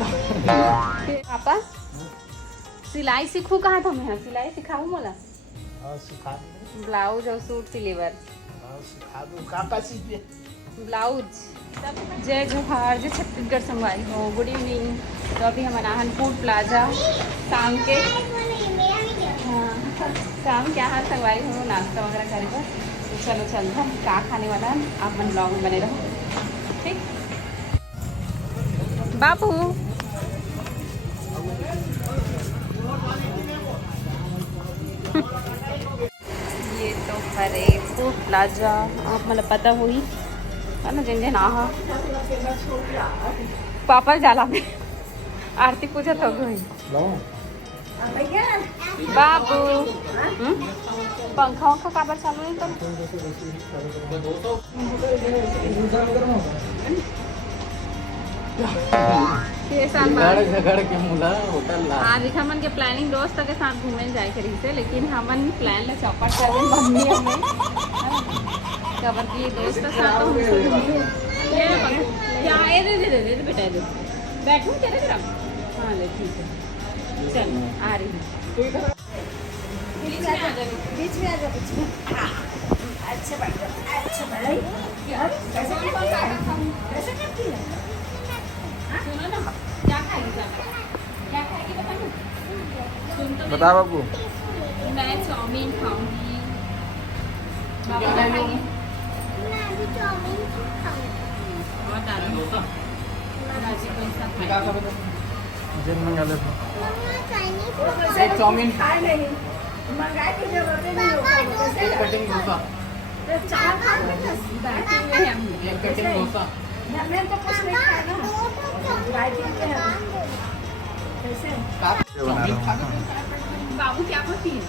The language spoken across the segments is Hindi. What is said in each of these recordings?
पापा सिलाई सीखू कहाँ था मैं सिलाई सिखाऊ मोला सिखा ब्लाउज और सूट सिलेबर सिखा दो काटा सीखे ब्लाउज। जय जोहार, जय छत्तीसगढ़ संगवारी हो, गुड इवनिंग। तो अभी हम नाहनपुर प्लाजा शाम के शाम के यहाँ संगवारी हो नाश्ता वगैरह करे पर। तो चलो चलता है क्या खाने वाला है, आप मन ब्लॉग में बने रहो ठीक। बाबू ये तो हरेपुर प्लाजा आप मतलब पता हुई है ना जिन जिन आहा पापा जाला में आरती पूजा तो गई बाबू पंखा वंखा काबर चालू है आज हमन के प्लानिंग दोस्त के साथ घूमे जाए के रही से, लेकिन हमन प्लान ला चौपट कर दे मम्मी हमें कबर की दोस्त के साथ हम क्या ए दे दे दे बेटा दे बैठूं तेरे तरफ। हाँ ले ठीक है चल आ रही हूँ बीच में आ जा बीच में अच्छा बैठ अच्छा भाई यार कैसे करती है सुनो ना क्या खाएगी क्या खाएगी बता बाबू। मैं चाउमीन खाऊंगी। बाबू क्या खाएंगे? और दादी दादी को साथ खाएंगे। जिन मंगा ले एक चाउमीन खाए नहीं मंगाए की जरूरत नहीं होगा। एक कटिंग डोसा चार खा लो बैठे हुए हैं हम। एक कटिंग डोसा मैंने तो कुछ नहीं खाया ना डाइटिंग पे है कैसे बाबू क्या खाती है?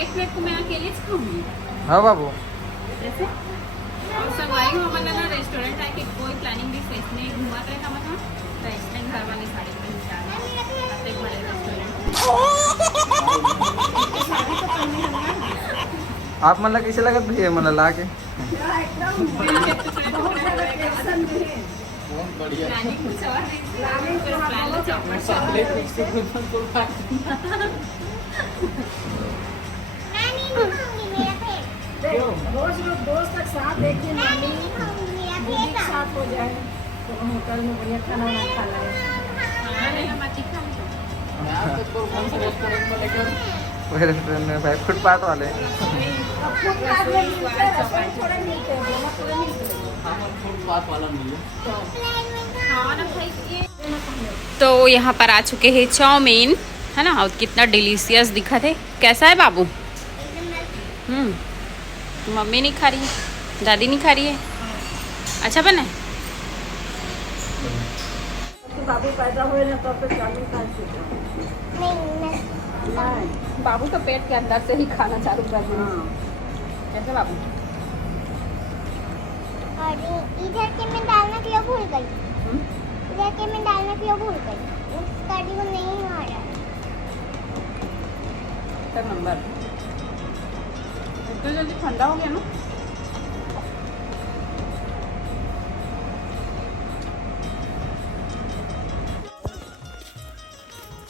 एक प्लेट तो मैं अकेले खाऊंगी। हाँ बाबू जैसे और संगवारी हो मतलब ना रेस्टोरेंट आए कि कोई प्लानिंग भी फेस नहीं घुमा रहे था मतलब रेस्टोरेंट घर वाले साड़ी में आप मतलब कैसे लगा भैया मतलब ला के एकदम बहुत ज्यादा टेंशन में है बढ़िया प्लानिंग कुछ और नहीं प्लानिंग फिर प्लान लो चौपट साले मिक्स से कुछ रोज रोज दोस्त के साथ एक दिन मम्मी दीदी के साथ हो जाए तो होटल में बढ़िया खाना वाना खा लाए। नहीं हम अति खा लेंगे। मैं आपको कौन सा रेस्टोरेंट में लेकर वही रेस्टोरेंट में भाई फुटपाथ वाले अब फुटपाथ में मिलते हैं रेस्टोरेंट थोड़े मिलते हैं दोनों थोड़े मिलते हैं हम फुटपाथ वाला मिले तो यहाँ पर आ चुके हैं चाउमीन है ना, और कितना डिलीशियस दिखा थे। कैसा है बाबू? मम्मी नहीं खा रही है, दादी नहीं खा रही है। अच्छा बना है? बाबू पैदा हुए ना तब तक चाउमीन खा चुके बाबू तो पेट के अंदर से ही खाना चालू कर दिया। कैसे बाबू? और इधर के मैं डालना क्यों भूल गई? इधर के मैं डालना क्यों भूल गई? उस कड़ी को नहीं आ रहा है। नंबर तो जल्दी ठंडा हो गया ना।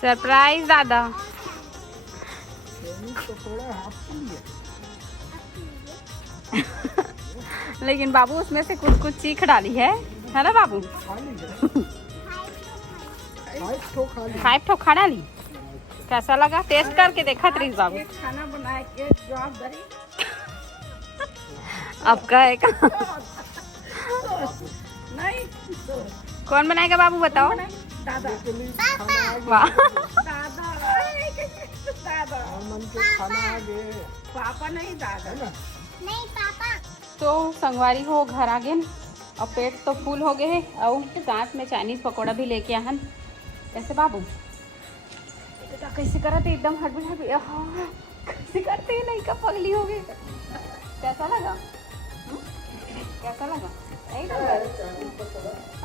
सरप्राइज दादा। लेकिन बाबू उसमें से कुछ कुछ चीख डाली है ना बाबू? 5 ठो खा डाली। कैसा लगा? टेस्ट करके देखा त्रिश बाबू। खाना बनाए के जवाबदारी आपका है का? नहीं कौन बनाएगा बाबू बताओ? दादा वाह दादा दादा पापा नहीं दादा नहीं पापा तो संगवारी हो घर आ गए और पेट तो फूल हो गए है और साथ में चाइनीज पकौड़ा भी लेके आहन। कैसे बाबू? बेटा कैसे करते एकदम हड़बड़ हड़बड़। हाँ कैसे करते हैं? नहीं का पगली हो गई। कैसा लगा? कैसा लगा?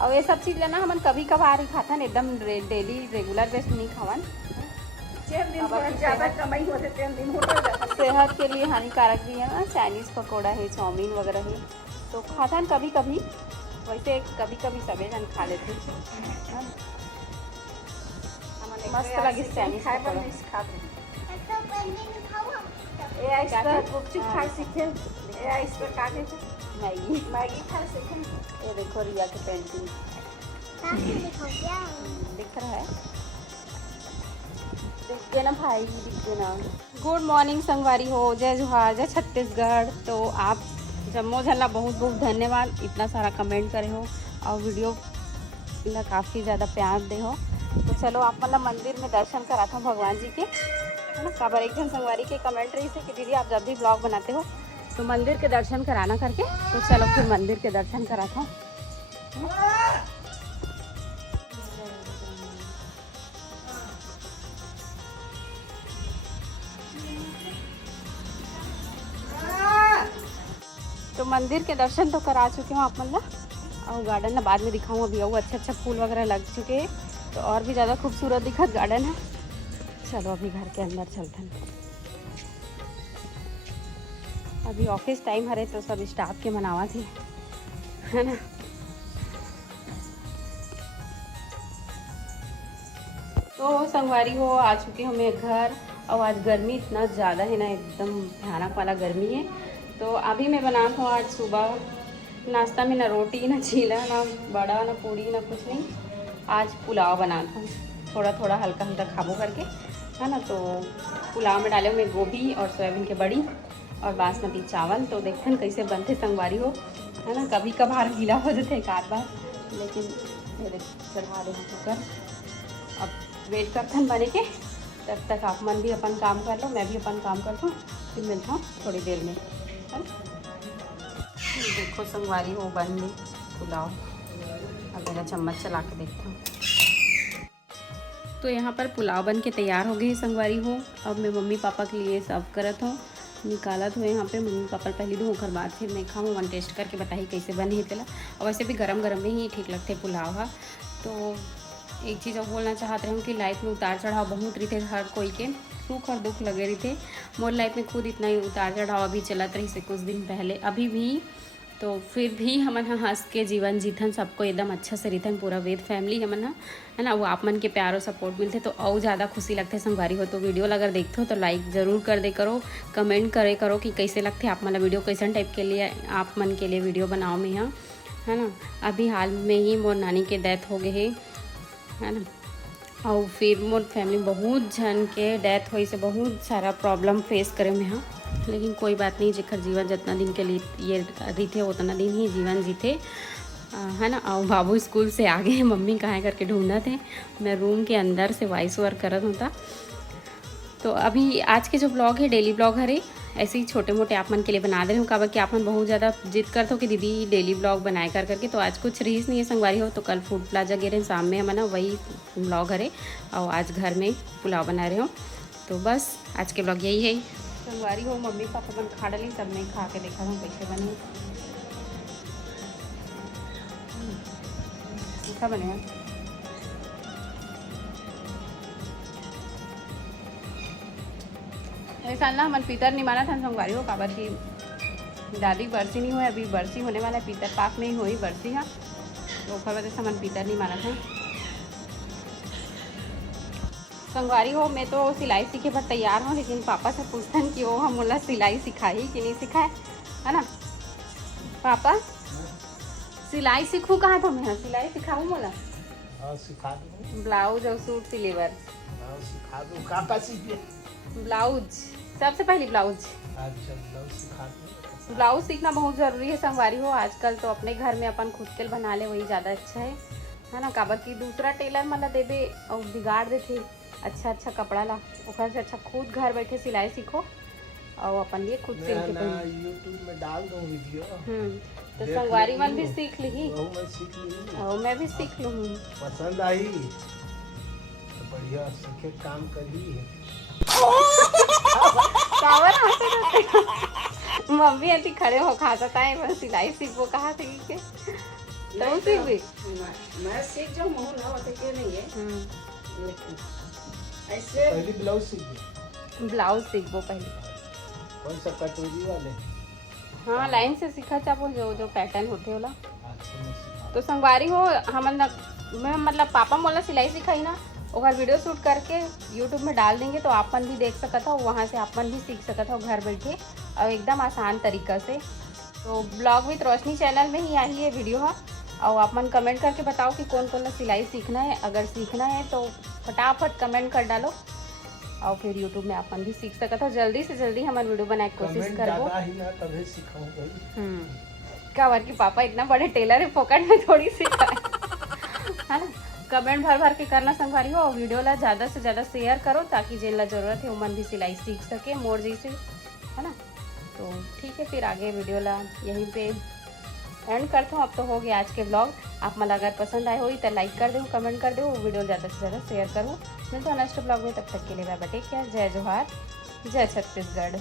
और ये सब चीज़ लेना हमन कभी कभार ही खाता है, एकदम डेली रेगुलर बेस नहीं खावन। 4 दिन ज़्यादा कमाई होते 3 दिन होटल जाता। सेहत के लिए हानिकारक भी है ना, चाइनीज़ पकौड़ा है, चाउमीन वगैरह है तो खाता है कभी कभी। वैसे कभी कभी सभी जन खा लेते हैं। मस्त लगी चाइनीज खाए पर पकौड़ा। नहीं सिखा दे तो पहले नहीं खाओ हम ए आइस क्या पर क्या? गुपचुप खाए सीखे ए आइस पर काटे थे मैगी। मैगी खाए सीखे ये देखो रिया की पेंटिंग ताकि दिखाओ क्या दिख रहा है, दिख गया ना भाई, दिख गया ना। गुड मॉर्निंग संगवारी हो, जय जोहार, जय छत्तीसगढ़। तो आप जम्मू झल्ला बहुत बहुत धन्यवाद, इतना सारा कमेंट करे हो और वीडियो ला काफ़ी ज़्यादा प्यार दे हो। तो चलो आप मतलब मंदिर में दर्शन कराता हूँ भगवान जी के, है ना। काबर एक जन संगवारी के कमेंट रही थी कि दीदी आप जब भी ब्लॉग बनाते हो तो मंदिर के दर्शन कराना करके। तो चलो फिर मंदिर के दर्शन कराता हूँ। तो मंदिर के दर्शन तो करा चुके हूँ आप मतलब, और गार्डन ना बाद में दिखाऊँ। अभी वो अच्छे अच्छे फूल वगैरह लग चुके हैं तो और भी ज़्यादा खूबसूरत दिखत गार्डन है। चलो अभी घर के अंदर चलते हैं। अभी ऑफिस टाइम हरे तो सब स्टाफ के मनावा थी, है ना। तो संगवारी हो आ चुके हूँ मैं घर, और आज गर्मी इतना ज़्यादा है ना, एकदम भयानक वाला गर्मी है। तो अभी मैं बनाता हूँ आज सुबह नाश्ता में ना रोटी ना चीला ना बड़ा ना पूड़ी ना कुछ नहीं, आज पुलाव बनाता हूँ। थोड़ा थोड़ा हल्का हल्का खाबो करके, है ना। तो पुलाव में डाले हुए गोभी और सोयाबीन के बड़ी और बासमती चावल। तो देखते हैं कैसे बनते संगवारी हो, है ना। कभी कभार गीला हो जाते एक आध बार, लेकिन मेरे चढ़ा दे कुकर। अब वेट करते हैं बने के, तब तक आप मन भी अपन काम कर लो, मैं भी अपन काम करता हूँ, फिर मिलता हूँ थोड़ी देर में, है ना। देखो संगवारी हो बन गई पुलाव। अब मेरा चम्मच चला के देखता हूँ। तो यहाँ पर पुलाव बन के तैयार हो गई संगवारी हो। अब मैं मम्मी पापा के लिए सर्व करत हूँ, निकालत हुए यहाँ पे। मम्मी पापा पहले दो होकर बाद फिर मैं खाऊँ, वन टेस्ट करके बताइए कैसे बने है तेला। और वैसे भी गरम गरम में ही ठीक लगते पुलाव हा। तो एक चीज़ और बोलना चाहते हूँ कि लाइफ में उतार चढ़ाव बहुत रही थे, हर कोई के सुख और दुख लगे रही थे। मोर लाइफ में खुद इतना ही उतार चढ़ाव अभी चलत रही से कुछ दिन पहले, अभी भी। तो फिर भी हमन हंस के जीवन जीथन, सबको एकदम अच्छा से रहीथन, पूरा वेद फैमिली हमन है ना। वो आप मन के प्यार और सपोर्ट मिलते तो और ज़्यादा खुशी लगते संगवारी हो। तो वीडियो अगर देखते हो तो लाइक ज़रूर कर दे करो, कमेंट करे करो कि कैसे लगते आप मतलब वीडियो, कैसन टाइप के लिए आप मन के लिए वीडियो बनाओ में यहाँ, है ना। अभी हाल में ही मोर नानी के डेथ हो गए है ना। और फिर मोर फैमिली बहुत जन के डेथ हुई से बहुत सारा प्रॉब्लम फेस करे में हाँ। लेकिन कोई बात नहीं, जेकर जीवन जितना दिन के लिए ये रही उतना दिन ही जीवन जीते, है ना। और बाबू स्कूल से आ गए, मम्मी कहाँ करके ढूंढा थे, मैं रूम के अंदर से वॉइस ओवर करत होता। तो अभी आज के जो ब्लॉग है डेली ब्लॉग हरे, ऐसे ही छोटे मोटे आप मन के लिए बना दे रही हूँ। काबर कि आप मन बहुत ज़्यादा जिद करते हो कि दीदी डेली ब्लॉग बनाए करके। तो आज कुछ रीस नहीं है संगवारी हो। तो कल फूड प्लाजा गे रहे शाम में हम ना, वही ब्लॉग हरे, और आज घर में पुलाव बना रहे हो। तो बस आज के ब्लॉग यही है संगवारी हो। मम्मी पापा मन खा डाली, सब मैं खा के देखा हूँ कैसे बने, अच्छा बने। ऐसा ना मन पीतर नहीं माना था संगवारी हो, काबर की दादी बरसी नहीं हुई, अभी बरसी होने वाला है, पीतर पाक नहीं हुई बरसी है, तो ओखर वजह से मन पीतर नहीं माना था संगवारी हो। मैं तो सिलाई सीखे पर तैयार हूँ, लेकिन पापा से पूछतन कि वो हम बोला सिलाई सिखाई कि नहीं सिखाए, है ना। पापा सिलाई सीखूँ कहाँ था मैं, सिलाई सिखाऊँ बोला सिखा दूँ, ब्लाउज और सूट सिलेवर, सिखा दूँ। कहाँ पास सीखे? ब्लाउज सबसे पहले ब्लाउज। अच्छा, ब्लाउज सिखा दूँ। ब्लाउज सीखना बहुत ज़रूरी है संगवारी हो। आजकल तो अपने घर में अपन खुद के बना ले वही ज़्यादा अच्छा है ना। काबर की दूसरा टेलर मतलब देवे और बिगाड़ देते अच्छा अच्छा कपड़ा ला, ओकर से अच्छा खुद घर बैठे सिलाई सीखो और अपन लिए खुद सिल के पहनो। यूट्यूब में डाल दूँ वीडियो, तो संगवारी मन भी सीख ली वो मैं सीख ली और मैं भी सीख लूँ। पसंद आई तो बढ़िया सीखे काम करी। कावर हंसे रहते मम्मी ऐसी खड़े हो खाता है, मैं सिलाई सीखो कहाँ से के तो सीख भी मैं सीख जाऊँ, मोह ना होते के नहीं है, लेकिन ऐसे पहले ब्लाउज सीखी। ब्लाउज सीखो पहले। कौन सा कटोरी वाले? हाँ लाइन से सीखा चाहो जो जो पैटर्न होते होला। अच्छा, मैं सिखा। तो संगवारी हो हम मैं मतलब पापा मोला सिलाई सिखाई ना, और वीडियो शूट करके यूट्यूब में डाल देंगे तो आपन भी देख सकत हो, वहाँ से आपन भी सीख सकत हो घर बैठे और एकदम आसान तरीका से। तो ब्लॉग विद रोशनी चैनल में ही आई है वीडियो है। और आप मन कमेंट करके बताओ कि कौन कौन सा सिलाई सीखना है। अगर सीखना है तो फटाफट कमेंट कर डालो और फिर यूट्यूब में अपन भी सीख सकत हो। जल्दी से जल्दी हमारे वीडियो बनाए की कोशिश कमेंट करबो। ज्यादा ही ना तभी सिखाऊंगा। कावर की पापा इतना बड़े टेलर है, पॉकेट में थोड़ी सिखाए है ना। कमेंट भर भर के करना संगवारी हो और वीडियो ला ज़्यादा से ज़्यादा शेयर करो ताकि जिन ला ज़रूरत है उमन भी सिलाई सीख सके मोर जैसे, है ना। तो ठीक है, फिर आगे वीडियो ला यहीं पे एंड करता हूँ। अब तो हो गया आज के ब्लॉग। आप मला अगर पसंद आए हो तो लाइक कर दो, कमेंट कर दो, वीडियो ज़्यादा से ज़्यादा शेयर करूँ। मिलते हैं नेक्स्ट ब्लॉग में, तब तक के लिए बाय बाय, टेक केयर, जय जोहार, जय छत्तीसगढ़।